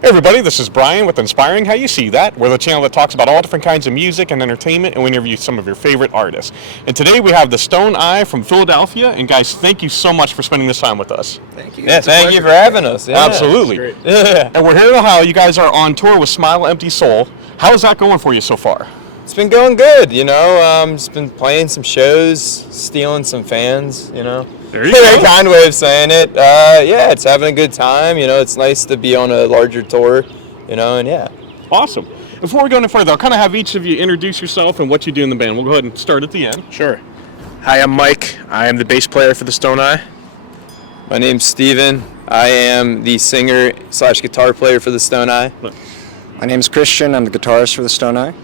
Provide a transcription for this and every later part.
Hey everybody, this is Brian with Inspiring How You See That. We're the channel that talks about all different kinds of music and entertainment, and we interview some of your favorite artists. And today we have the Stone Eye from Philadelphia, and guys, thank you so much for spending this time with us. Thank you. Yeah, thank you for having us. Yeah. Absolutely. Yeah. And we're here in Ohio. You guys are on tour with Smile Empty Soul. How is that going for you so far? It's been going good, you know. Just been playing some shows, stealing some fans, you know. There you Very go. kind way of saying it. Yeah, it's having a good time. You know, it's nice to be on a larger tour, you know, and yeah. Awesome. Before we go any further, I'll kind of have each of you introduce yourself and what you do in the band. We'll go ahead and start at the end. Sure. Hi, I'm Mike. I am the bass player for the Stone Eye. My name's Steven. I am the singer / guitar player for the Stone Eye. My name's Christian. I'm the guitarist for the Stone Eye.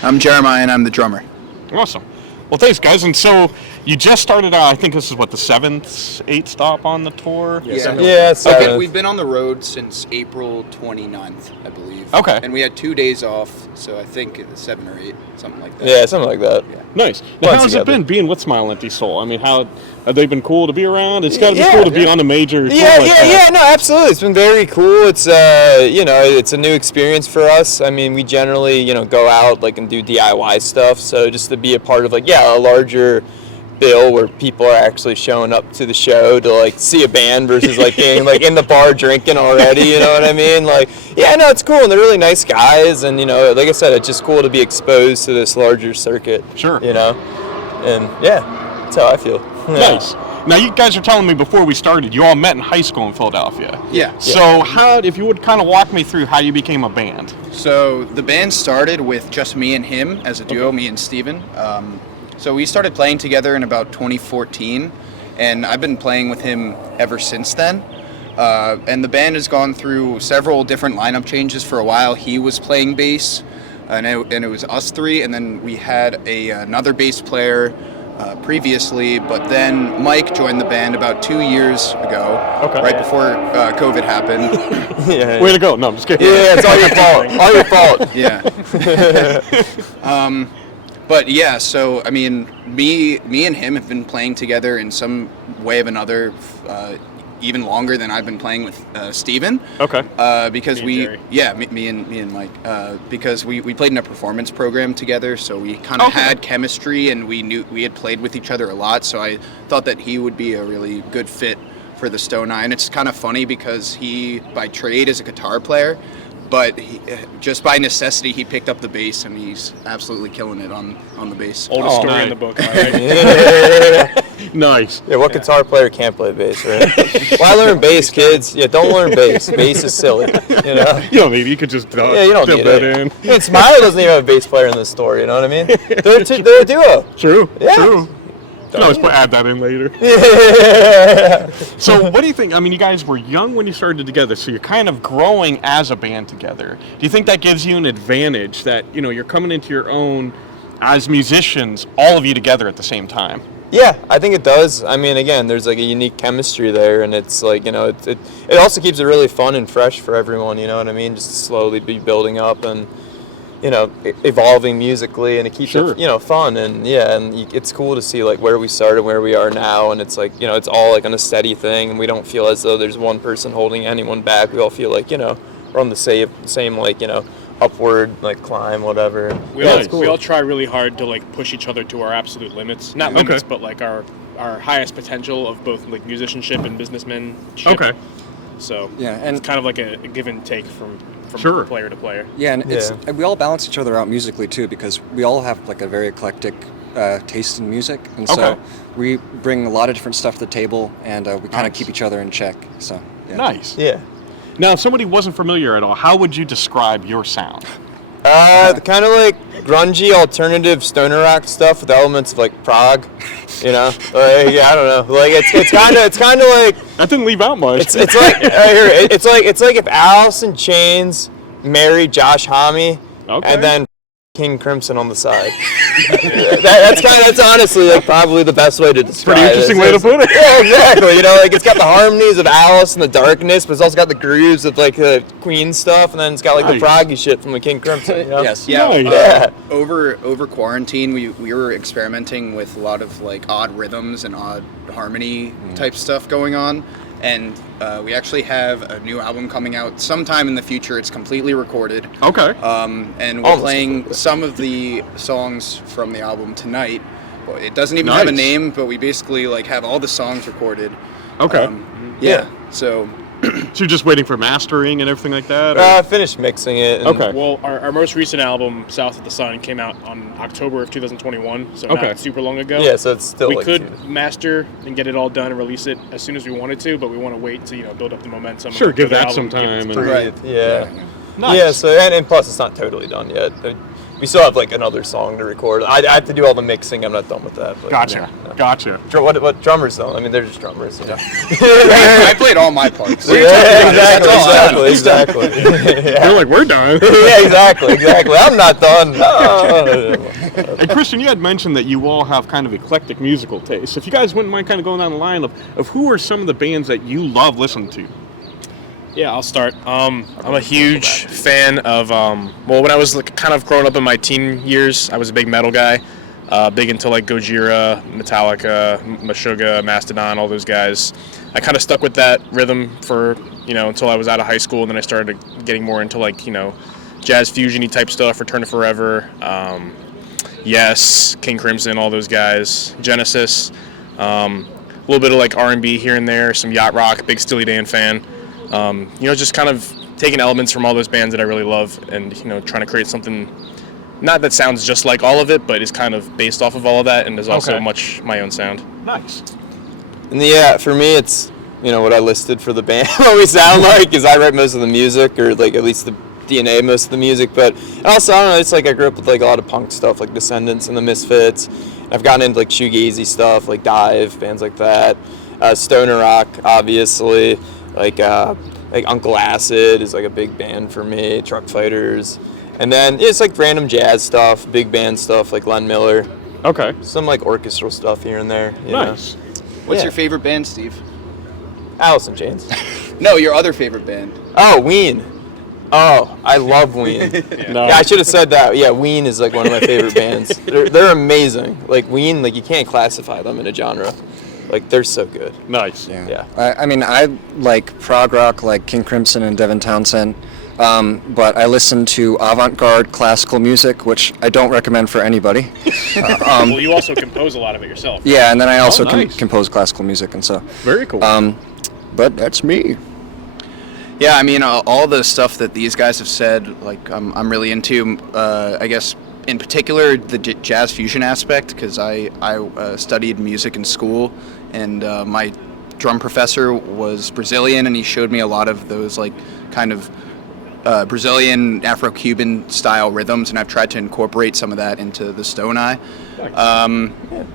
I'm Jeremiah, and I'm the drummer. Awesome. Well, thanks, guys. And so you just started out, I think this is what, the 8th stop on the tour? Yeah, it's Okay, we've been on the road since April 29th, I believe. Okay. And we had 2 days off, so I think it was 7 or 8, something like that. Yeah, something like that. Yeah. Nice. Now, Fun how's it together. been being with Smile Empty Soul? I mean, how have they been cool to be around? It's got to be Yeah. cool to be on a major tour Yeah, like that. no, absolutely. It's been very cool. It's you know, it's a new experience for us. I mean, we generally, you know, go out like and do DIY stuff. So just to be a part of like, a larger bill where people are actually showing up to the show to like see a band versus like being like in the bar drinking already, you know what I mean? Like, yeah, no, it's cool, and they're really nice guys, and you know, like I said, it's just cool to be exposed to this larger circuit. Sure. You know, and yeah, that's how I feel. Yeah. Nice. Now, you guys are telling me before we started, you all met in high school in Philadelphia. Yeah. So how, if you would kind of walk me through how you became a band? So the band started with just me and him as a duo, me and Steven. So we started playing together in about 2014, and I've been playing with him ever since then. And the band has gone through several different lineup changes for a while. He was playing bass, and it was us three, and then we had another bass player previously, but then Mike joined the band about 2 years ago, right before COVID happened. Yeah. Way to go. No, I'm just kidding. Yeah, it's all your fault. All your fault. Yeah. But yeah, so I mean, me and him have been playing together in some way of another, even longer than I've been playing with Steven. Okay. Because me and Mike, because we played in a performance program together, so we kind of had chemistry, and we had played with each other a lot. So I thought that he would be a really good fit for the Stone Eye, and it's kind of funny because he by trade is a guitar player. But just by necessity, he picked up the bass, and he's absolutely killing it on the bass. Oldest story nice. in the book, all right? Nice. Yeah, what guitar player can't play bass, right? Why learn bass, kids? Yeah, don't learn bass. Bass is silly, you know? You know, maybe you could just Yeah, you don't dip need that it. in. And Smiley doesn't even have a bass player in this story, you know what I mean? They're a duo. True. Yeah. True. You can always add that in later. Yeah. So what do you think? I mean, you guys were young when you started together, so you're kind of growing as a band together. Do you think that gives you an advantage that, you know, you're coming into your own as musicians, all of you together at the same time? Yeah, I think it does. I mean, again, there's like a unique chemistry there, and it's like, you know, it also keeps it really fun and fresh for everyone, you know what I mean? Just to slowly be building up and, you know, evolving musically, and it keeps it, you know, fun, and it's cool to see like where we started, where we are now, and it's like, you know, it's all like on a steady thing, and we don't feel as though there's one person holding anyone back. We all feel like, you know, we're on the same like, you know, upward like climb, whatever. We all try really hard to like push each other to our absolute limits. Not limits, but like our highest potential of both like musicianship and businessmanship. Okay. So Yeah, and it's kind of like a give and take from player to player. yeah, and we all balance each other out musically too, because we all have like a very eclectic taste in music, and so we bring a lot of different stuff to the table, and we kind of keep each other in check. So yeah. Nice. Yeah. Now, if somebody wasn't familiar at all, how would you describe your sound? Kind of like grungy alternative stoner rock stuff with elements of like prog, you know. Like, yeah, I don't know. Like it's kind of like That didn't leave out much. it's like it's like if Alice in Chains married Josh Homme, and then King Crimson on the side. That's honestly like probably the best way to describe it. Pretty interesting way to put it. Yeah, exactly. You know, like it's got the harmonies of Alice and the darkness, but it's also got the grooves of like the Queen stuff, and then it's got like the proggy shit from the King Crimson. You know? Yes. Yeah. Nice. Over quarantine, we were experimenting with a lot of like odd rhythms and odd harmony type stuff going on, and we actually have a new album coming out sometime in the future. It's completely recorded. Okay. And we're playing some of the songs from the album tonight. Well, it doesn't even have a name, but we basically like have all the songs recorded. Okay. Yeah. So you're just waiting for mastering and everything like that? Or? Finished mixing it. Okay. Well, our most recent album, South of the Sun, came out on October of 2021, so not super long ago. Yeah, so it's still we could master and get it all done and release it as soon as we wanted to, but we want to wait to build up the momentum. Sure, give that some time. Right. Yeah. Nice. Yeah. So and plus it's not totally done yet. We still have like another song to record. I have to do all the mixing. I'm not done with that. But, Gotcha. Gotcha. What drummers though? I mean, they're just drummers. I played all my parts. Exactly. They're like, we're done. Yeah, exactly. I'm not done. No. And Christian, you had mentioned that you all have kind of eclectic musical tastes. If you guys wouldn't mind kind of going down the line of who are some of the bands that you love listening to? Yeah, I'll start. I'm a huge fan of, when I was kind of growing up in my teen years, I was a big metal guy, big into like Gojira, Metallica, Meshuggah, Mastodon, all those guys. I kind of stuck with that rhythm for, until I was out of high school, and then I started getting more into like, jazz fusion-y type stuff, Return to Forever, Yes, King Crimson, all those guys, Genesis, a little bit of like R&B here and there, some yacht rock, big Steely Dan fan. Just kind of taking elements from all those bands that I really love and, trying to create something not that sounds just like all of it, but is kind of based off of all of that and is also much my own sound. Nice. And for me, it's, what I listed for the band, what we sound like, is I write most of the music, or like at least the DNA most of the music, but also, I don't know, it's like I grew up with like a lot of punk stuff, like Descendants and the Misfits. I've gotten into like shoegazy stuff, like Dive, bands like that. Stoner rock, obviously. Like Uncle Acid is like a big band for me, Truck Fighters. And then it's like random jazz stuff, big band stuff like Len Miller. Okay. Some like orchestral stuff here and there. Nice. What's your favorite band, Steve? Alice in Chains. No, your other favorite band. Oh, Ween. Oh, I love Ween. Yeah, I should have said that. Yeah, Ween is like one of my favorite bands. They're amazing. Like Ween, like you can't classify them in a genre. Like, they're so good. Nice. Yeah. I mean, I like prog rock, like King Crimson and Devin Townsend, but I listen to avant-garde classical music, which I don't recommend for anybody. Well, you also compose a lot of it yourself. Yeah, and then I also nice. compose classical music, and so. Very cool. But that's me. Yeah, I mean, all the stuff that these guys have said, like, I'm really into, I guess, in particular, the jazz fusion aspect, because I studied music in school, and my drum professor was Brazilian, and he showed me a lot of those, like, kind of Brazilian, Afro-Cuban style rhythms, and I've tried to incorporate some of that into the Stone Eye.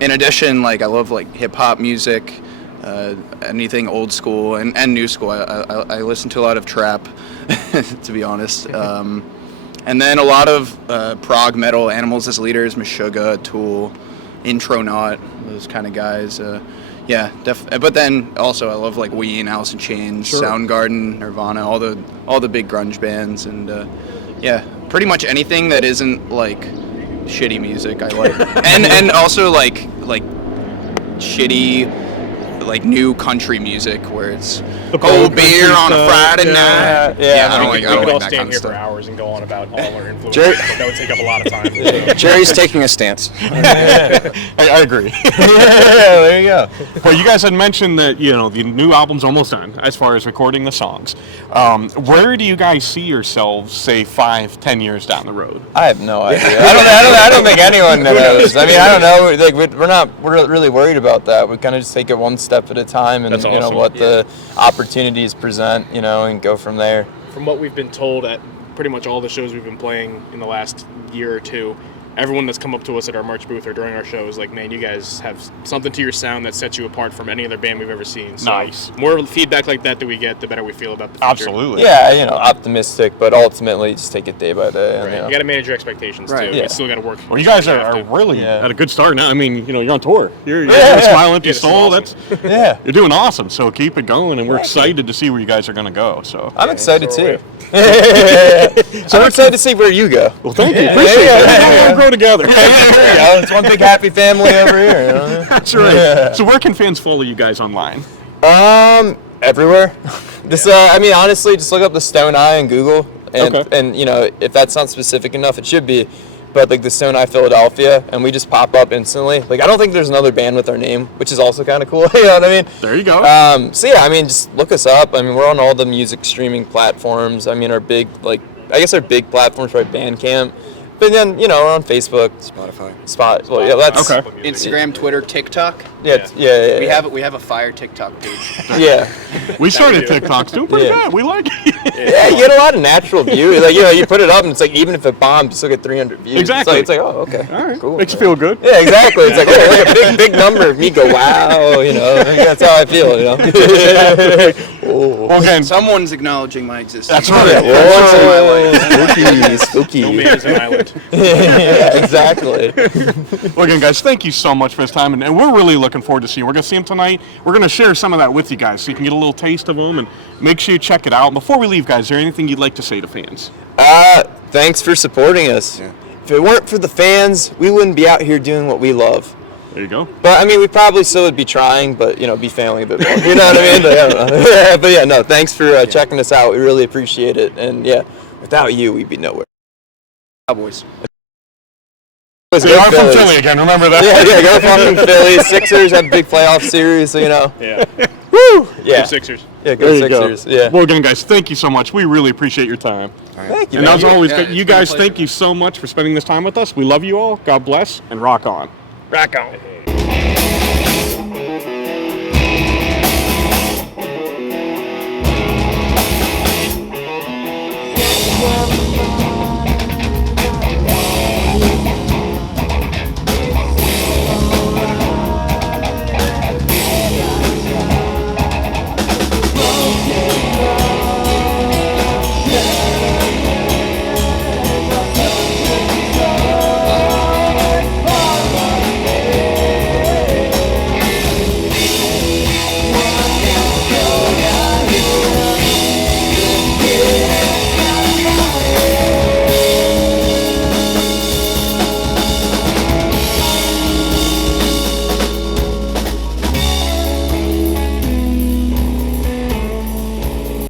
In addition, like, I love, like, hip-hop music, anything old school and new school. I listen to a lot of trap, to be honest. And then a lot of prog metal, Animals as Leaders, Meshuggah, Tool, Intronaut, those kind of guys. But then also I love like Ween, Alice in Chains, Soundgarden, Nirvana, all the big grunge bands, and pretty much anything that isn't like shitty music I like, and also like shitty, like new country music where it's cold beer on a Friday night. I don't we could like all that stand kind here of for stuff. hours and go on about all our influences, but that would take up a lot of time. So. Jerry's taking a stance. I agree. There you go. Well, you guys had mentioned that, the new album's almost done as far as recording the songs. Where do you guys see yourselves, say, 5-10 years down the road? I have no idea. I don't think anyone knows. I mean, I don't know. Like, we're really worried about that. We kind of just take it one step at a time, and what the opportunities present, and go from there. From what we've been told at pretty much all the shows we've been playing in the last year or two, everyone that's come up to us at our merch booth or during our shows, like, man, you guys have something to your sound that sets you apart from any other band we've ever seen. So nice. More feedback like that we get, the better we feel about the future. Absolutely. Yeah, optimistic, but ultimately just take it day by day. And, right. You got to manage your expectations too. Yeah. You still got to work. Well, you guys are really at a good start now. I mean, you're on tour. You're a Smile Empty Soul. Awesome. You're doing awesome. So keep it going, and we're excited to see where you guys are going to go. So I'm excited too. So I'm excited to see where you go. Well, thank you. Appreciate it. We'll grow together. It's one big happy family over here. That's right. So where can fans follow you guys online? Everywhere. Just, I mean, honestly, just look up the Stone Eye in Google, and you know, if that's not specific enough, it should be. But like the Stone Eye Philadelphia, and we just pop up instantly. Like I don't think there's another band with our name, which is also kind of cool. You know what I mean? There you go. So yeah, I mean, just look us up. I mean, we're on all the music streaming platforms. I mean, our big big platforms, right? Bandcamp. But then, you know, we're on Facebook, Spotify. Well, yeah, that's Okay. Instagram, Twitter, TikTok. yeah. We have a fire TikTok page. Yeah. We started TikToks doing pretty Yeah. good. We like it. Yeah, you get a lot of natural views. Like, you know, you put it up and it's like, even if it bombs, you still get 300 views. Exactly. It's like, oh, okay. All right. Cool. Makes you feel good. Yeah, exactly. It's like, oh, like a big number of me go, wow, you know. That's how I feel, you know. Oh. Well, again, Someone's acknowledging my existence. that's right. Whoa, spooky. No man is an island. Yeah, exactly. Well, again, guys, thank you so much for this time, and we're really looking forward to seeing you. We're going to see him tonight. We're going to share some of that with you guys so you can get a little taste of them, and make sure you check it out. And before we leave, guys, is there anything you'd like to say to fans? Thanks for supporting us. Yeah. If it weren't for the fans, we wouldn't be out here doing what we love. There you go. But I mean, we probably still would be trying, but you know, be failing a bit more. You know what I mean? But, I don't know. But yeah, no, thanks for checking us out. We really appreciate it. And yeah, without you, we'd be nowhere. Cowboys. So you are from Philly again, remember that? Yeah, go fucking Philly. Sixers have a big playoff series, so you know. Yeah. Woo! Yeah. Go Sixers. Yeah, There go you go. Sixers. Yeah. Well, again, guys, thank you so much. We really appreciate your time. Thank you. And man. as always, Yeah, you it's been a guys, pleasure. thank you so much for spending this time with us. We love you all. God bless, and rock on. Rock on.